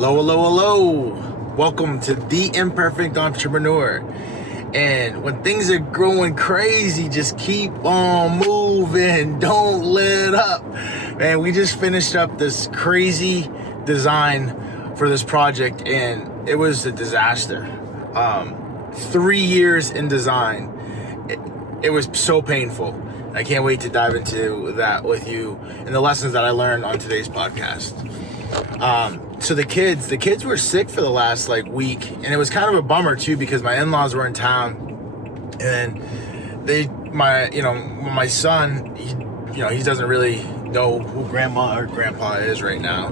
Hello, hello, hello. Welcome to The Imperfect Entrepreneur. And when things are growing crazy, just keep on moving. Don't let up. Man, we just finished up this crazy design for this project, and it was a disaster. 3 years in design. It was so painful. I can't wait to dive into that with you and the lessons that I learned on today's podcast. So the kids were sick for the last week, and it was kind of a bummer too because my in-laws were in town, and my son, he doesn't really know who grandma or grandpa is right now,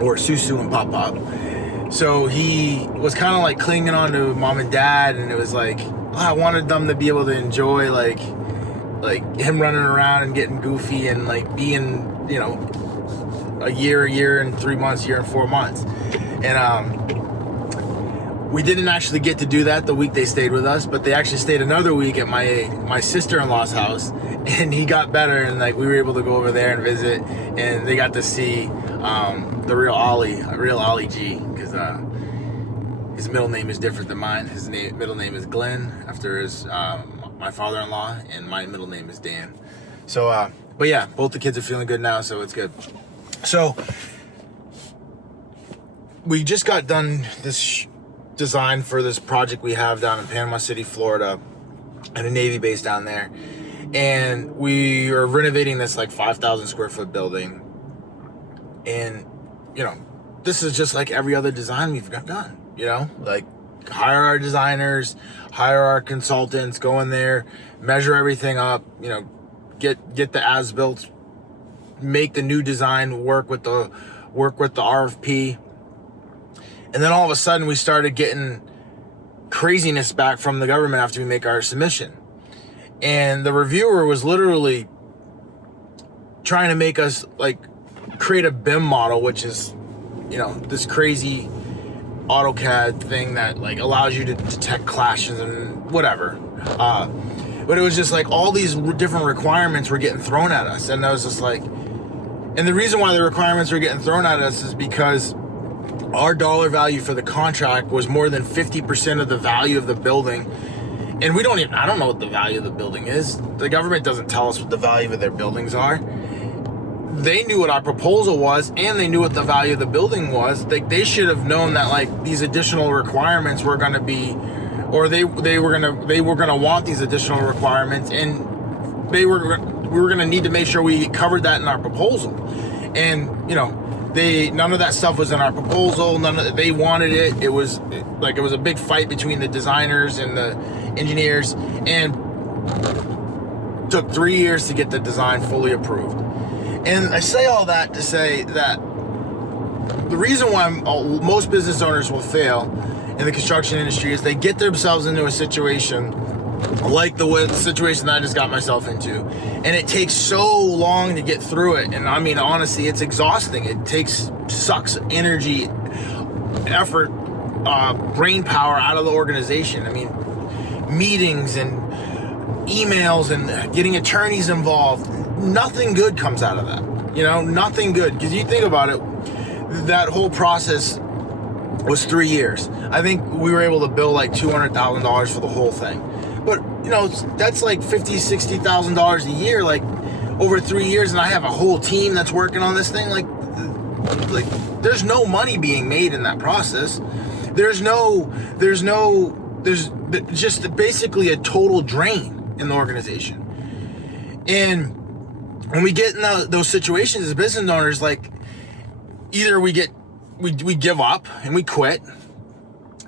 or Susu and Pop Pop. So he was kind of clinging on to mom and dad, and it was I wanted them to be able to enjoy like him running around and getting goofy and being a year and 3 months, year and 4 months. And we didn't actually get to do that the week they stayed with us, but they actually stayed another week at my sister-in-law's house, and he got better, and we were able to go over there and visit, and they got to see the real Ollie G, because his middle name is different than mine. His middle name is Glenn, after his my father-in-law, and my middle name is Dan. So but yeah, both the kids are feeling good now, so it's good. So we just got done this design for this project we have down in Panama City, Florida, at a Navy base down there, and we are renovating this 5,000 square foot building. And this is just like every other design we've got done. Hire our designers, hire our consultants, go in there, measure everything up, get the as-built, make the new design work with the RFP. And then all of a sudden we started getting craziness back from the government after we make our submission. And the reviewer was literally trying to make us create a BIM model, which is, this crazy AutoCAD thing that allows you to detect clashes and whatever. But it was just all these different requirements were getting thrown at us. And I was just and the reason why the requirements were getting thrown at us is because our dollar value for the contract was more than 50% of the value of the building. And I don't know what the value of the building is. The government doesn't tell us what the value of their buildings are. They knew what our proposal was, and they knew what the value of the building was. They should have known that these additional requirements were going to be, or they were going to want these additional requirements, and we were going to need to make sure we covered that in our proposal. And none of that stuff was in our proposal. They wanted it. It was a big fight between the designers and the engineers, and took 3 years to get the design fully approved. And I say all that to say that the reason why most business owners will fail in the construction industry is they get themselves into a situation like the situation that I just got myself into. And it takes so long to get through it. And I mean, honestly, it's exhausting. It sucks energy, effort, brain power out of the organization. I mean, meetings and emails and getting attorneys involved. Nothing good comes out of that. Nothing good. Because you think about it, that whole process was 3 years. I think we were able to bill $200,000 for the whole thing. But, that's $50,000, $60,000 a year, over 3 years, and I have a whole team that's working on this thing. There's no money being made in that process. There's just basically a total drain in the organization. And when we get in those situations as business owners, either we give up and we quit,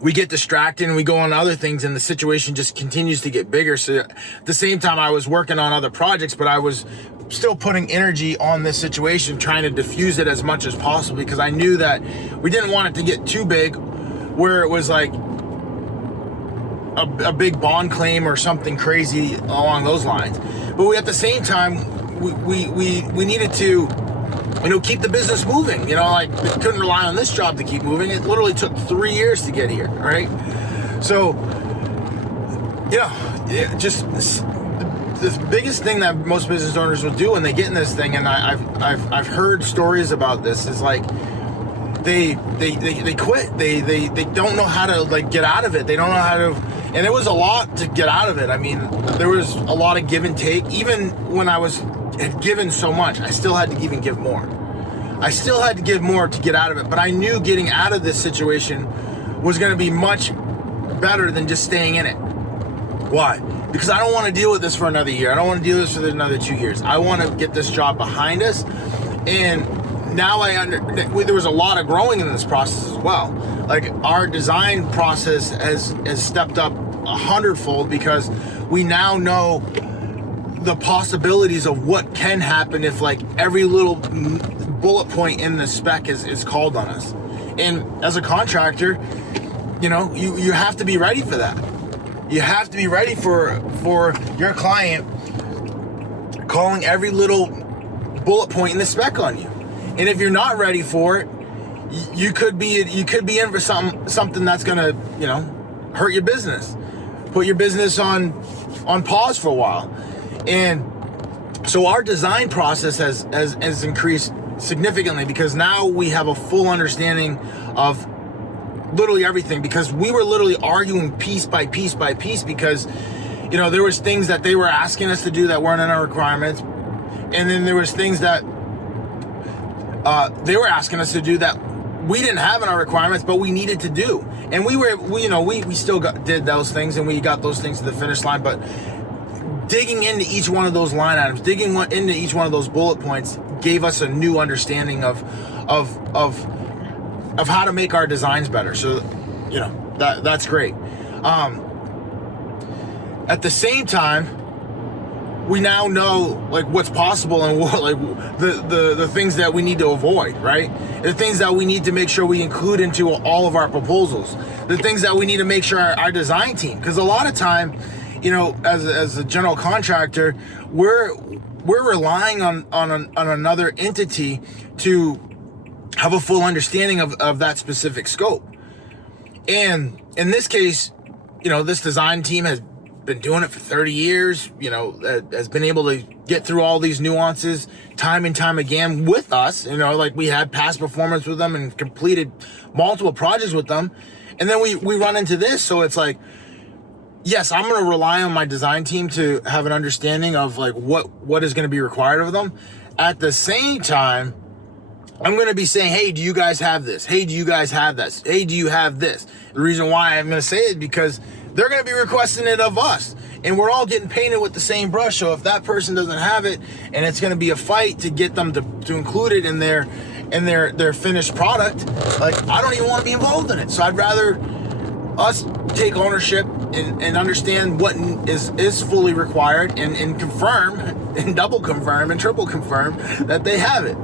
we get distracted and we go on other things, and the situation just continues to get bigger. So at the same time, I was working on other projects, but I was still putting energy on this situation, trying to diffuse it as much as possible, because I knew that we didn't want it to get too big where it was a big bond claim or something crazy along those lines. But at the same time, we needed to keep the business moving. We couldn't rely on this job to keep moving. It literally took 3 years to get here, right? So just the biggest thing that most business owners will do when they get in this thing, and I've heard stories about this, is they quit. They don't know how to like get out of it. They don't know how to, and it was a lot to get out of it. I mean, there was a lot of give and take. Even when had given so much, I still had to even give more. I still had to give more to get out of it. But I knew getting out of this situation was going to be much better than just staying in it. Why? Because I don't want to deal with this for another year. I don't want to deal with this for another 2 years. I want to get this job behind us. And now there was a lot of growing in this process as well. Like our design process has stepped up 100-fold because we now know the possibilities of what can happen if like every little bullet point in the spec is called on us. And as a contractor, you have to be ready for that. You have to be ready for your client calling every little bullet point in the spec on you. And if you're not ready for it, you could be in for something that's gonna, hurt your business, put your business on pause for a while. And so our design process has increased significantly because now we have a full understanding of literally everything, because we were literally arguing piece by piece by piece because there was things that they were asking us to do that weren't in our requirements, and then there was things that they were asking us to do that we didn't have in our requirements but we needed to do, and we still did those things, and we got those things to the finish line. But digging into each one of those line items, digging into each one of those bullet points gave us a new understanding of how to make our designs better. So, that's great. At the same time, we now know like what's possible and what like the things that we need to avoid, right? The things that we need to make sure we include into all of our proposals. The things that we need to make sure our design team, because a lot of time, as a general contractor, we're relying on another entity to have a full understanding of that specific scope. And in this case, this design team has been doing it for 30 years, has been able to get through all these nuances time and time again with us. Like we had past performance with them and completed multiple projects with them. And then we run into this. So it's like, yes, I'm going to rely on my design team to have an understanding of like what is going to be required of them. At the same time, I'm going to be saying, hey, do you guys have this? Hey, do you guys have this? Hey, do you have this? The reason why I'm going to say it is because they're going to be requesting it of us, and we're all getting painted with the same brush. So if that person doesn't have it, and it's going to be a fight to get them to include it in their finished product, like I don't even want to be involved in it. So I'd rather us take ownership and understand what is fully required and confirm and double confirm and triple confirm that they have it.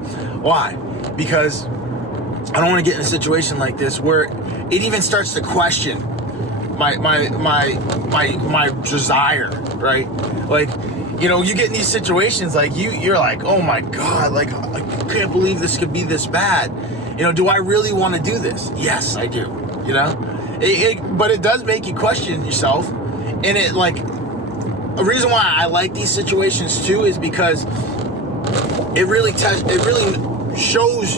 Why? Because I don't want to get in a situation like this where it even starts to question my desire, right? Like, you get in these situations like you're like, oh my God, like I can't believe this could be this bad. Do I really want to do this? Yes, I do. But it does make you question yourself, and it like a reason why I like these situations too is because it really shows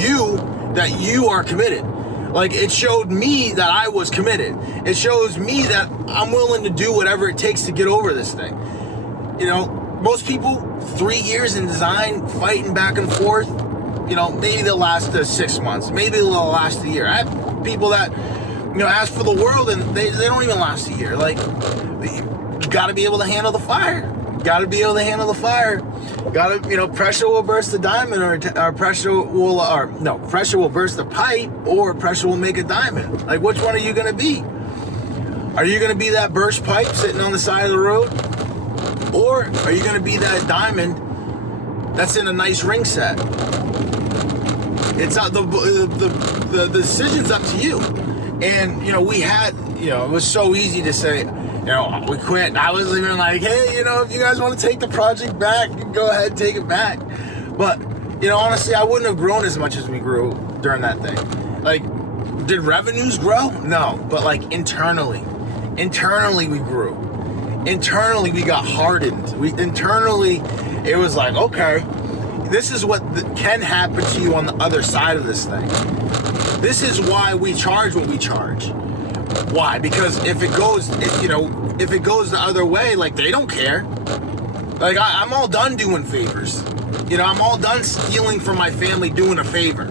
you that you are committed. Like it showed me that I was committed. It shows me that I'm willing to do whatever it takes to get over this thing. Most people 3 years in design fighting back and forth, maybe they'll last 6 months, maybe they'll last a year. I have people that ask for the world and they don't even last a year. Like, you gotta be able to handle the fire. Pressure will burst the diamond, or pressure will burst the pipe, or pressure will make a diamond. Like, which one are you gonna be? Are you gonna be that burst pipe sitting on the side of the road? Or are you gonna be that diamond that's in a nice ring set? It's not the decision's up to you. And we had, it was so easy to say, we quit. I was even like, hey, if you guys want to take the project back, go ahead, take it back. But honestly, I wouldn't have grown as much as we grew during that thing. Like, did revenues grow? No, but like internally we grew. Internally we got hardened. Internally it was like, okay, this is what can happen to you on the other side of this thing. This is why we charge what we charge. Why? Because if it goes the other way, like, they don't care. Like, I'm all done doing favors. I'm all done stealing from my family, doing a favor.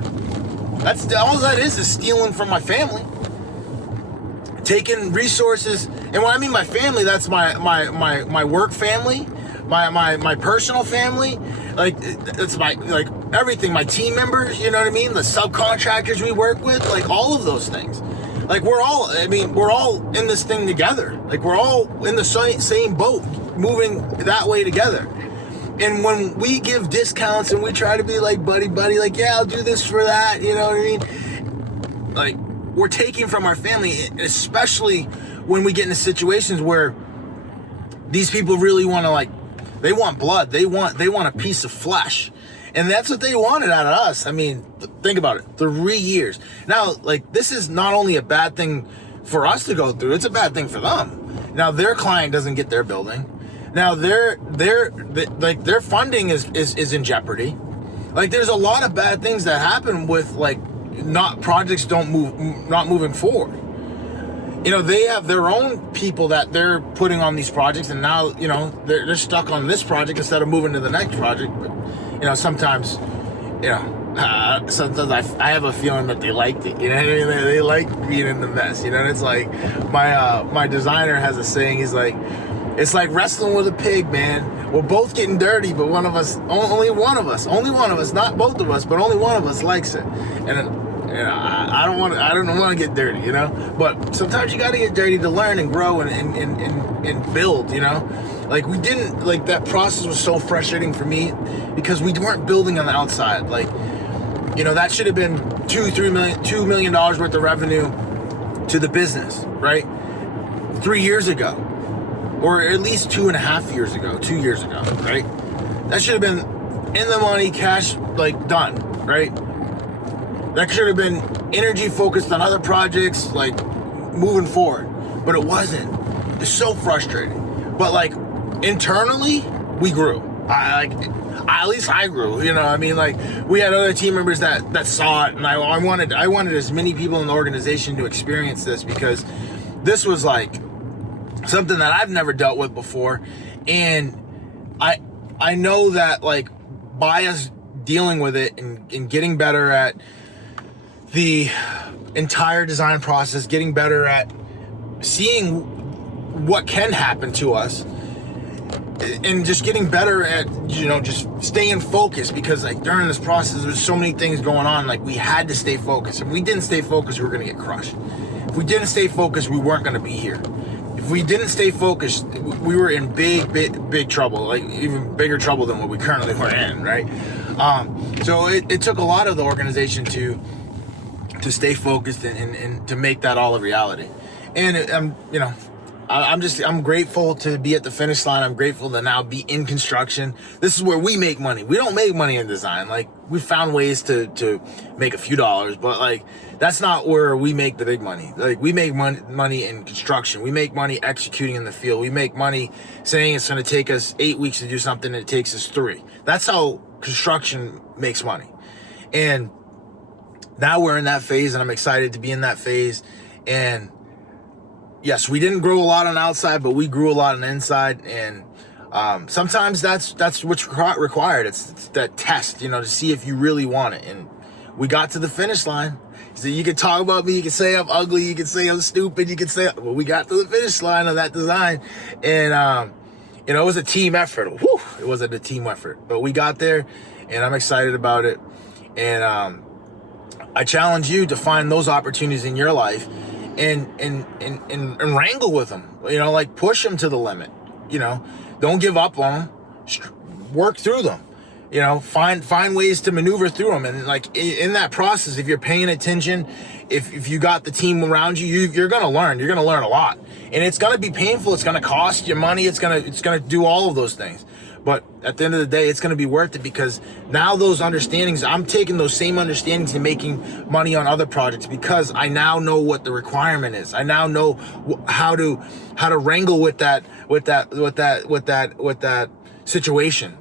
That's all that is stealing from my family. Taking resources, and when I mean my family, that's my work family, my personal family, like, it's my, like, everything, my team members, you know what I mean? The subcontractors we work with, like, all of those things. Like, we're all in this thing together. Like, we're all in the same boat, moving that way together. And when we give discounts and we try to be like buddy, like, yeah, I'll do this for that, you know what I mean? Like, we're taking from our family, especially when we get into situations where these people really want to, like, they want blood, they want a piece of flesh. And that's what they wanted out of us. I mean, think about it, 3 years. Now, like, this is not only a bad thing for us to go through, it's a bad thing for them. Now, their client doesn't get their building. Now, their funding is in jeopardy. Like, there's a lot of bad things that happen with, like, not moving forward. They have their own people that they're putting on these projects, and now, they're stuck on this project instead of moving to the next project. But, sometimes, sometimes I have a feeling that they liked it. You know what I mean? They like being in the mess. It's like my designer has a saying. He's like, it's like wrestling with a pig, man. We're both getting dirty, but only one of us, not both of us, but only one of us likes it. And I don't want to get dirty, But sometimes you got to get dirty to learn and grow and build, Like, we didn't, like, that process was so frustrating for me because we weren't building on the outside. Like, that should have been $2 million worth of revenue to the business, right? 3 years ago, or at least 2.5 years ago, 2 years ago, right? That should have been in the money, cash, like, done, right? That should have been energy focused on other projects, like, moving forward. But it wasn't. It's so frustrating. But, like, internally, we grew. At least I grew. I mean, like, we had other team members that saw it, and I wanted as many people in the organization to experience this, because this was, like, something that I've never dealt with before. And I know that, like, by us dealing with it and getting better at the entire design process, getting better at seeing what can happen to us, and just getting better at, just staying focused, because, like, during this process, there's so many things going on. Like, we had to stay focused. If we didn't stay focused, we were going to get crushed. If we didn't stay focused, we weren't going to be here. If we didn't stay focused, we were in big trouble, like, even bigger trouble than what we currently were in, right? So it took a lot of the organization to stay focused and to make that all a reality. And I'm grateful to be at the finish line. I'm grateful to now be in construction. This is where we make money. We don't make money in design. Like, we found ways to make a few dollars, but, like, that's not where we make the big money. Like, we make money in construction. We make money executing in the field. We make money saying it's going to take us 8 weeks to do something, and it takes us 3. That's how construction makes money. And now we're in that phase, and I'm excited to be in that phase. And yes, we didn't grow a lot on the outside, but we grew a lot on the inside. And sometimes that's what's required. It's that test, to see if you really want it. And we got to the finish line. So you can talk about me, you can say I'm ugly, you can say I'm stupid, you can say, well, we got to the finish line of that design. And it was a team effort. Whew, it wasn't a team effort, but we got there, and I'm excited about it. And I challenge you to find those opportunities in your life and wrangle with them, like, push them to the limit, don't give up on them, work through them, find ways to maneuver through them. And, like, in that process, if you're paying attention, if you got the team around you, you're going to learn a lot, and it's going to be painful. It's going to cost you money. It's going to do all of those things. But at the end of the day, it's going to be worth it, because now those understandings, I'm taking those same understandings and making money on other projects, because I now know what the requirement is. I now know how to wrangle with that situation.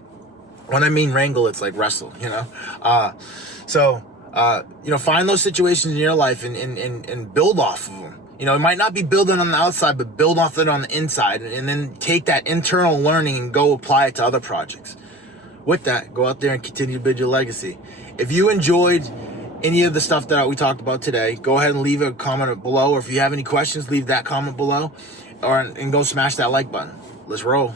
When I mean wrangle, it's like wrestle, you know? Find those situations in your life and build off of them. You know, it might not be building on the outside, but build off it on the inside, and then take that internal learning and go apply it to other projects. With that, go out there and continue to build your legacy. If you enjoyed any of the stuff that we talked about today, go ahead and leave a comment below. Or if you have any questions, leave that comment below, and go smash that like button. Let's roll.